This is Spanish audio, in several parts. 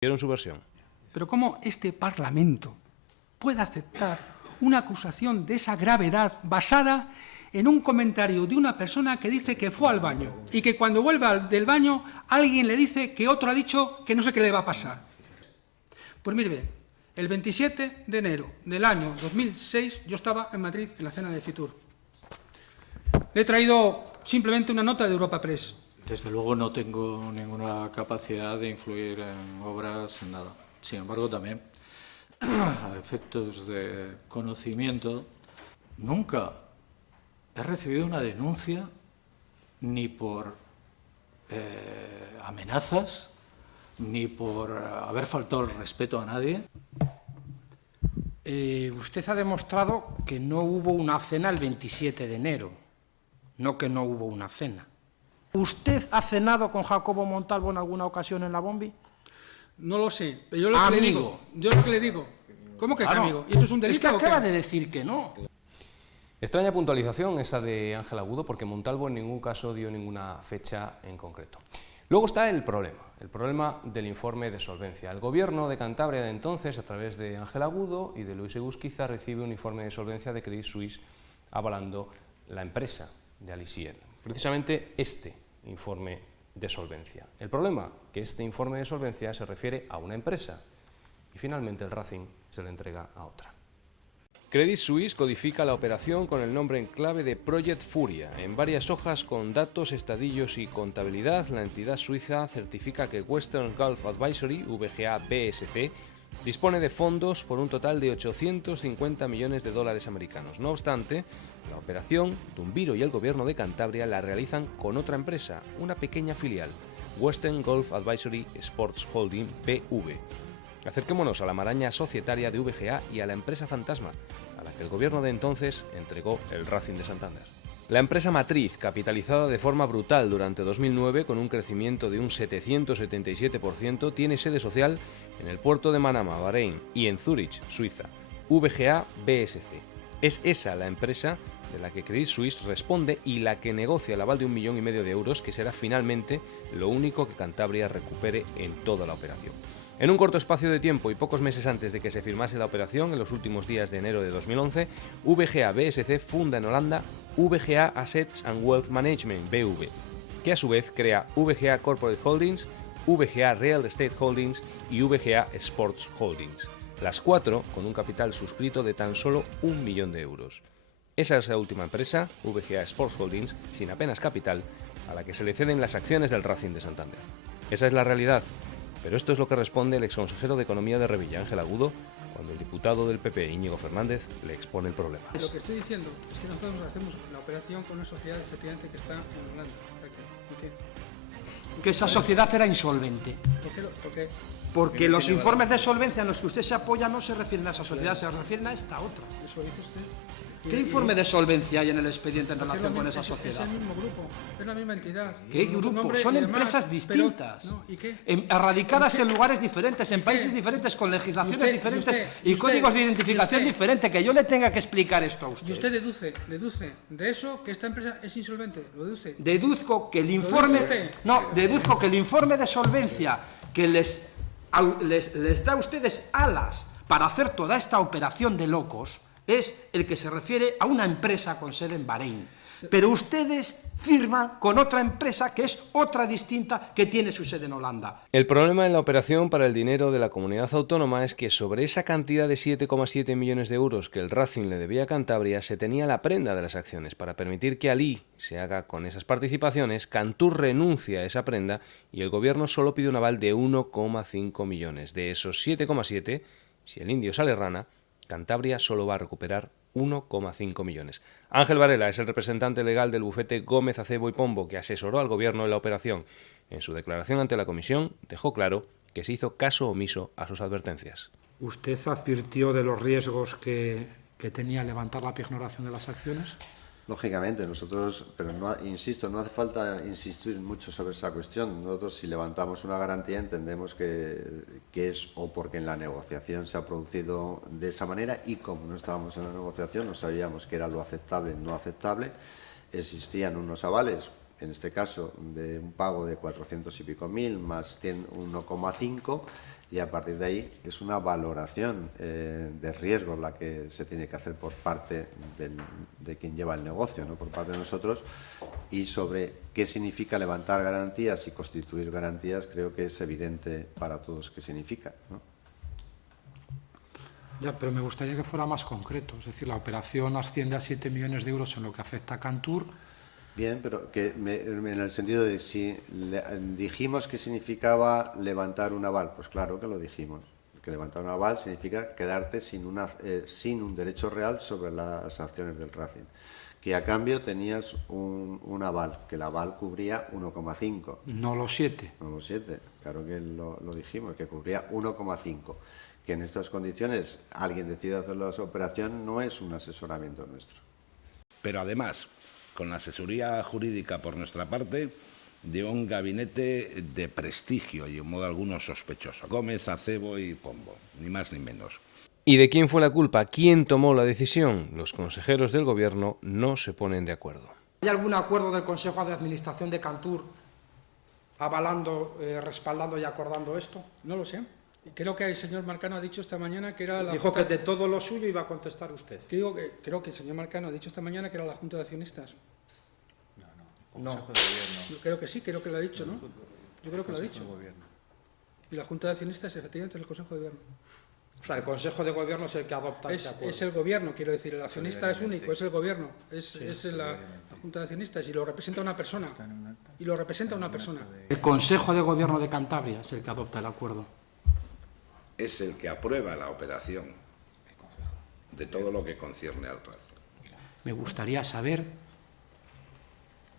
¿Vieron su versión? Pero ¿cómo este Parlamento puede aceptar una acusación de esa gravedad basada en un comentario de una persona que dice que fue al baño y que cuando vuelva del baño alguien le dice que otro ha dicho que no sé qué le va a pasar? Pues mire bien, el 27 de enero del año 2006 yo estaba en Madrid en la cena de Fitur. Le he traído simplemente una nota de Europa Press. Desde luego no tengo ninguna capacidad de influir en obras, en nada. Sin embargo, también, a efectos de conocimiento, nunca he recibido una denuncia ni por amenazas, ni por haber faltado el respeto a nadie. Usted ha demostrado que no hubo una cena el 27 de enero, no que no hubo una cena. ¿Usted ha cenado con Jacobo Montalvo en alguna ocasión en la Bombi? No lo sé, pero yo lo que le digo, ¿cómo que Claro. amigo? ¿Y esto es un delito? Es que o qué? acaba de decir que no. Extraña puntualización esa de Ángel Agudo, porque Montalvo en ningún caso dio ninguna fecha en concreto. Luego está el problema del informe de solvencia. El gobierno de Cantabria de entonces, a través de Ángel Agudo y de Luis Egusquiza, recibe un informe de solvencia de Credit Suisse avalando la empresa de Alisier. Precisamente este informe de solvencia. El problema, que este informe de solvencia se refiere a una empresa y finalmente el Racing se le entrega a otra. Credit Suisse codifica la operación con el nombre en clave de Project Furia. En varias hojas con datos, estadillos y contabilidad, la entidad suiza certifica que Western Gulf Advisory, VGA BSC, dispone de fondos por un total de 850 millones de dólares americanos. No obstante, la operación, Dumbiro y el gobierno de Cantabria la realizan con otra empresa, una pequeña filial, Western Gulf Advisory Sports Holding BV. Acerquémonos a la maraña societaria de VGA y a la empresa fantasma, a la que el gobierno de entonces entregó el Racing de Santander. La empresa matriz, capitalizada de forma brutal durante 2009 con un crecimiento de un 777%, tiene sede social en el puerto de Manama, Bahrein, y en Zúrich, Suiza, VGA BSC. Es esa la empresa de la que Credit Suisse responde y la que negocia el aval de 1,5 millones de euros, que será finalmente lo único que Cantabria recupere en toda la operación. En un corto espacio de tiempo y pocos meses antes de que se firmase la operación, en los últimos días de enero de 2011, VGA BSC funda en Holanda VGA Assets and Wealth Management, BV, que a su vez crea VGA Corporate Holdings, VGA Real Estate Holdings y VGA Sports Holdings, las cuatro con un capital suscrito de tan solo 1 millón de euros. Esa es la última empresa, VGA Sports Holdings, sin apenas capital, a la que se le ceden las acciones del Racing de Santander. Esa es la realidad, pero esto es lo que responde el exconsejero de Economía de Revilla, Ángel Agudo, cuando el diputado del PP, Íñigo Fernández, le expone el problema. Lo que estoy diciendo es que nosotros hacemos la operación con una sociedad efectivamente que está en Holanda. Está aquí. ¿Y qué? Que esa sociedad era insolvente. ¿Por qué? Porque los informes de solvencia en los que usted se apoya no se refieren a esa sociedad, se refieren a esta otra. Eso dice usted. ¿Qué informe de solvencia hay en el expediente en Porque relación con esa es sociedad? el mismo grupo, es la misma entidad. ¿Qué Con otro grupo? nombre Son y demás, empresas pero- distintas, no, ¿y qué? erradicadas en lugares diferentes, en ¿Y qué? países diferentes, con legislaciones ¿Y usted? diferentes ¿Y y usted? códigos de identificación ¿Y usted? diferentes, que yo le tenga que explicar esto a usted. Y usted deduce de eso que esta empresa es insolvente, lo deduce. Deduzco que el informe, usted? deduzco que el informe de solvencia que les da a ustedes alas para hacer toda esta operación de locos es el que se refiere a una empresa con sede en Bahrein. Pero ustedes firman con otra empresa que es otra distinta que tiene su sede en Holanda. El problema en la operación para el dinero de la comunidad autónoma es que sobre esa cantidad de 7,7 millones de euros que el Racing le debía a Cantabria se tenía la prenda de las acciones. Para permitir que Alí se haga con esas participaciones, Cantur renuncia a esa prenda y el gobierno solo pide un aval de 1,5 millones. De esos 7,7, si el indio sale rana, Cantabria solo va a recuperar 1,5 millones. Ángel Varela es el representante legal del bufete Gómez, Acebo y Pombo que asesoró al gobierno en la operación. En su declaración ante la comisión dejó claro que se hizo caso omiso a sus advertencias. ¿Usted advirtió de los riesgos que tenía levantar la pignoración de las acciones? Lógicamente, nosotros, pero no, insisto, no hace falta insistir mucho sobre esa cuestión. Nosotros, si levantamos una garantía, entendemos que es o porque en la negociación se ha producido de esa manera y como no estábamos en la negociación, no sabíamos qué era lo aceptable y no aceptable, existían unos avales, en este caso de un pago de 400 y pico mil más 1,5, y a partir de ahí es una valoración de riesgos la que se tiene que hacer por parte de quien lleva el negocio, no por parte de nosotros, y sobre qué significa levantar garantías y constituir garantías creo que es evidente para todos qué significa, ¿no? Ya, pero me gustaría que fuera más concreto, es decir, la operación asciende a 7 millones de euros en lo que afecta a Cantur. Bien, pero en el sentido de si dijimos que significaba levantar un aval, pues claro que lo dijimos, que levantar un aval significa quedarte sin un derecho real sobre las acciones del Racing, que a cambio tenías un aval, que el aval cubría 1,5. No los 7. No los 7, claro que lo dijimos, que cubría 1,5. Que en estas condiciones alguien decida hacer la operación no es un asesoramiento nuestro. Pero además, con la asesoría jurídica por nuestra parte, de un gabinete de prestigio y en modo alguno sospechoso. Gómez, Acebo y Pombo, ni más ni menos. ¿Y de quién fue la culpa? ¿Quién tomó la decisión? Los consejeros del Gobierno no se ponen de acuerdo. ¿Hay algún acuerdo del Consejo de Administración de Cantur avalando, respaldando y acordando esto? No lo sé. Creo que el señor Marcano ha dicho esta mañana que era la... Dijo que de todo lo suyo iba a contestar usted. Creo que el señor Marcano ha dicho esta mañana que era la Junta de Accionistas. No. Yo creo que sí, creo que lo ha dicho, ¿no? Yo creo que lo ha dicho. Y la Junta de Accionistas efectivamente es el Consejo de Gobierno. O sea, el Consejo de Gobierno es el que adopta este acuerdo. Es el Gobierno, quiero decir, el accionista es único, es el Gobierno, es la Junta de Accionistas y lo representa una persona. El Consejo de Gobierno de Cantabria es el que adopta el acuerdo. Es el que aprueba la operación de todo lo que concierne al Racing. Me gustaría saber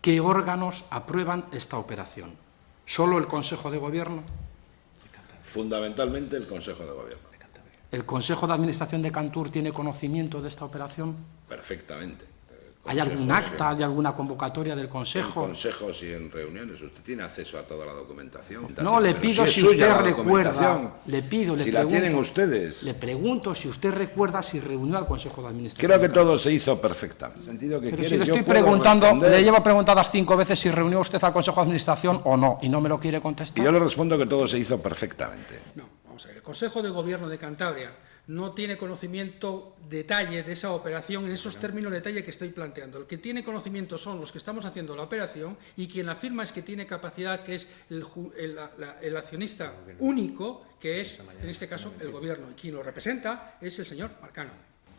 qué órganos aprueban esta operación. ¿Solo el Consejo de Gobierno? Fundamentalmente el Consejo de Gobierno. ¿El Consejo de Administración de Cantur tiene conocimiento de esta operación? Perfectamente. ¿Hay algún acta, hay alguna convocatoria del Consejo? En consejos y en reuniones. Usted tiene acceso a toda la documentación. No, le pido si usted recuerda. Le pido, si la tienen ustedes. Le pregunto si usted recuerda si reunió al Consejo de Administración. Creo que todo se hizo perfectamente. En el sentido que pero quiere, si le yo estoy puedo preguntando, responder. le llevo preguntadas 5 veces si reunió usted al Consejo de Administración o no, y no me lo quiere contestar. Y yo le respondo que todo se hizo perfectamente. No, vamos a ver. El Consejo de Gobierno de Cantabria no tiene conocimiento detalle de esa operación en esos términos de detalle que estoy planteando. El que tiene conocimiento son los que estamos haciendo la operación y quien la firma es que tiene capacidad, que es el accionista único, que es, en este caso, el Gobierno. Y quien lo representa es el señor Marcano.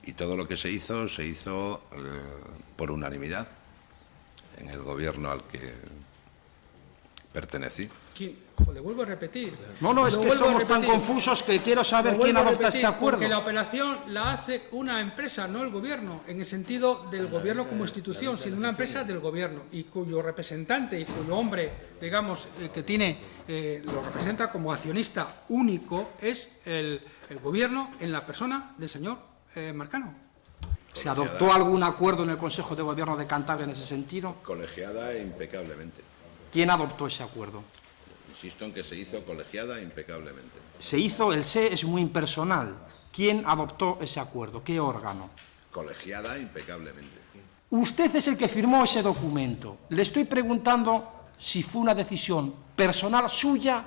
Y todo lo que se hizo por unanimidad en el Gobierno al que pertenecí. Le vuelvo a repetir. No, es que somos tan confusos que quiero saber quién adopta este acuerdo. Porque la operación la hace una empresa, no el Gobierno, en el sentido del Gobierno como institución, sino una empresa del Gobierno, y cuyo representante y cuyo hombre, digamos, que tiene, lo representa como accionista único, es el Gobierno en la persona del señor Marcano. ¿Se adoptó algún acuerdo en el Consejo de Gobierno de Cantabria en ese sentido? Colegiada e impecablemente. ¿Quién adoptó ese acuerdo? Insisto en que se hizo colegiada e impecablemente. Se hizo, el C es muy impersonal. ¿Quién adoptó ese acuerdo? ¿Qué órgano? Colegiada e impecablemente. Usted es el que firmó ese documento. Le estoy preguntando si fue una decisión personal suya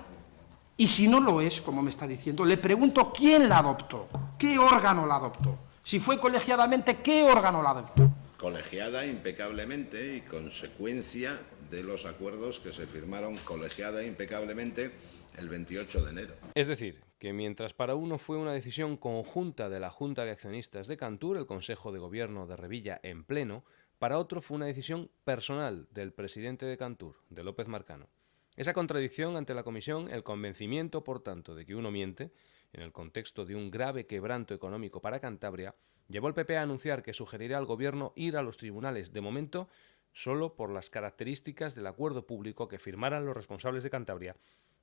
y si no lo es, como me está diciendo, le pregunto quién la adoptó, qué órgano la adoptó. Si fue colegiadamente, ¿qué órgano la adoptó? Colegiada impecablemente y consecuencia de los acuerdos que se firmaron colegiada impecablemente el 28 de enero. Es decir, que mientras para uno fue una decisión conjunta de la Junta de Accionistas de Cantur, el Consejo de Gobierno de Revilla en pleno, para otro fue una decisión personal del presidente de Cantur, de López Marcano. Esa contradicción ante la Comisión, el convencimiento, por tanto, de que uno miente, en el contexto de un grave quebranto económico para Cantabria, llevó al PP a anunciar que sugerirá al Gobierno ir a los tribunales, de momento, solo por las características del acuerdo público que firmaran los responsables de Cantabria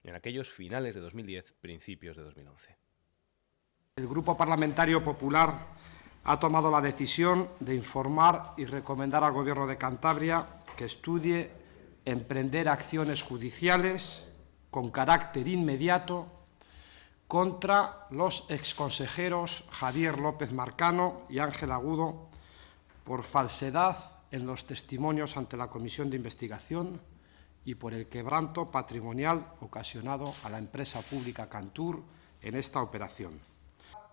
en aquellos finales de 2010, principios de 2011. El Grupo Parlamentario Popular ha tomado la decisión de informar y recomendar al Gobierno de Cantabria que estudie emprender acciones judiciales con carácter inmediato contra los exconsejeros Javier López Marcano y Ángel Agudo por falsedad en los testimonios ante la Comisión de Investigación y por el quebranto patrimonial ocasionado a la empresa pública Cantur en esta operación.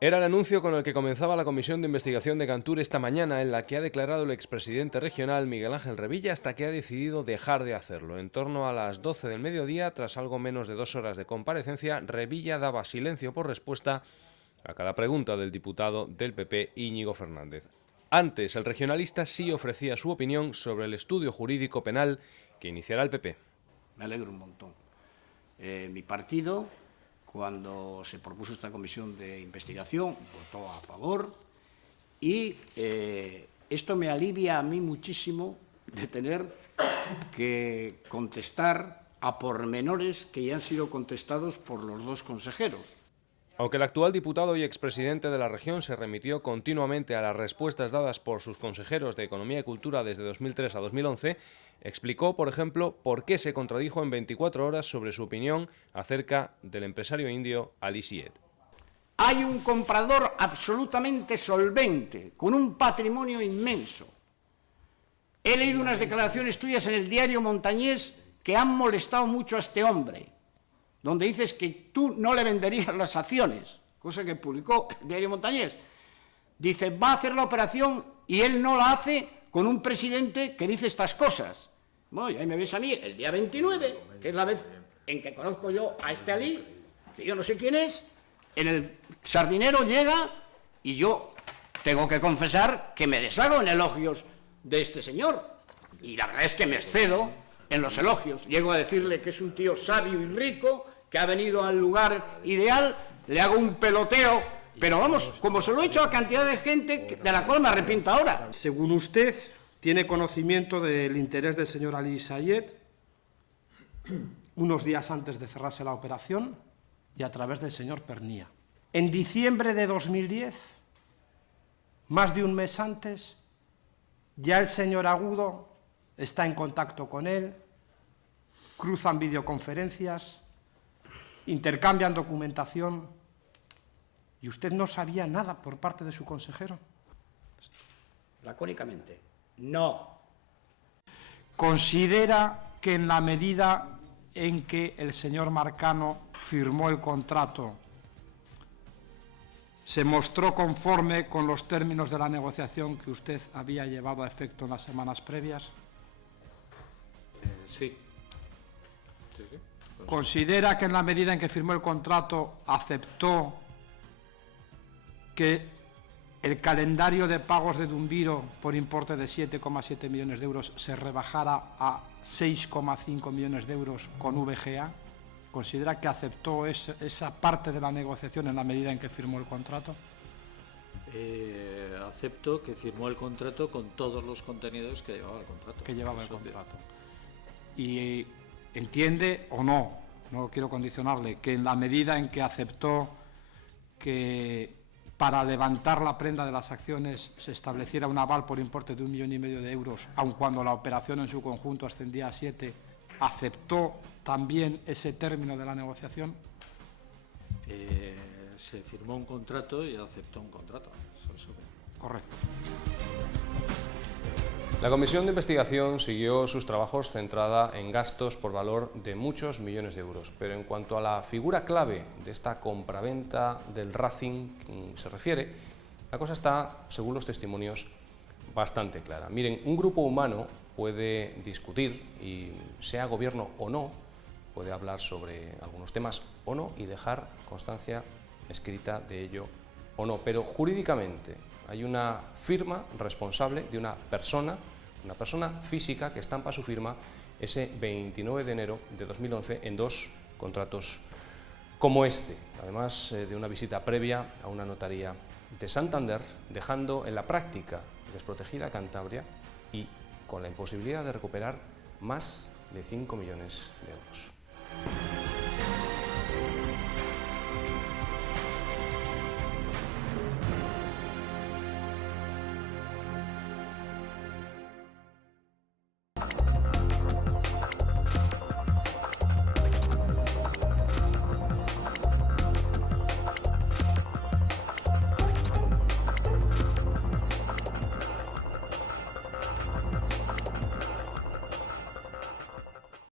Era el anuncio con el que comenzaba la comisión de investigación de Cantur esta mañana, en la que ha declarado el expresidente regional Miguel Ángel Revilla hasta que ha decidido dejar de hacerlo. En torno a las 12 del mediodía, tras algo menos de 2 horas de comparecencia, Revilla daba silencio por respuesta a cada pregunta del diputado del PP Íñigo Fernández. Antes, el regionalista sí ofrecía su opinión sobre el estudio jurídico penal que iniciará el PP. Me alegro un montón. Mi partido, cuando se propuso esta comisión de investigación, votó a favor y esto me alivia a mí muchísimo de tener que contestar a pormenores que ya han sido contestados por los dos consejeros. Aunque el actual diputado y expresidente de la región se remitió continuamente a las respuestas dadas por sus consejeros de Economía y Cultura desde 2003 a 2011, explicó, por ejemplo, por qué se contradijo en 24 horas sobre su opinión acerca del empresario indio Ali Syed. Hay un comprador absolutamente solvente, con un patrimonio inmenso. He leído unas declaraciones tuyas en el diario Montañés que han molestado mucho a este hombre, donde dices que tú no le venderías las acciones, cosa que publicó el diario Montañés. Dice, va a hacer la operación y él no la hace con un presidente que dice estas cosas. Bueno, y ahí me ves a mí el día 29, que es la vez en que conozco yo a este Ali, que yo no sé quién es, en el Sardinero llega y yo tengo que confesar que me deshago en elogios de este señor. Y la verdad es que me excedo en los elogios. Llego a decirle que es un tío sabio y rico, que ha venido al lugar ideal, le hago un peloteo, pero vamos, como se lo he hecho a cantidad de gente de la cual me arrepiento ahora. Según usted, tiene conocimiento del interés del señor Ali Syed unos días antes de cerrarse la operación y a través del señor Pernía. En diciembre de 2010, más de un mes antes, ya el señor Agudo está en contacto con él, cruzan videoconferencias, intercambian documentación y usted no sabía nada por parte de su consejero. Lacónicamente, no. ¿Considera que en la medida en que el señor Marcano firmó el contrato se mostró conforme con los términos de la negociación que usted había llevado a efecto en las semanas previas? Sí. ¿Considera que en la medida en que firmó el contrato aceptó que el calendario de pagos de Dumbiro por importe de 7,7 millones de euros se rebajara a 6,5 millones de euros con VGA? ¿Considera que aceptó esa parte de la negociación en la medida en que firmó el contrato? Acepto que firmó el contrato con todos los contenidos que llevaba el contrato. Y entiende o no quiero condicionarle, que en la medida en que aceptó que para levantar la prenda de las acciones se estableciera un aval por importe de 1,5 millones de euros, aun cuando la operación en su conjunto ascendía a 7, ¿aceptó también ese término de la negociación? Se firmó un contrato y aceptó un contrato. Eso Correcto. La comisión de investigación siguió sus trabajos centrada en gastos por valor de muchos millones de euros, pero en cuanto a la figura clave de esta compraventa del Racing se refiere, la cosa está, según los testimonios, bastante clara. Miren, un grupo humano puede discutir y, sea gobierno o no, puede hablar sobre algunos temas o no y dejar constancia escrita de ello o no, pero jurídicamente hay una firma responsable de una persona física que estampa su firma ese 29 de enero de 2011 en 2 contratos como este, además de una visita previa a una notaría de Santander, dejando en la práctica desprotegida Cantabria y con la imposibilidad de recuperar más de 5 millones de euros.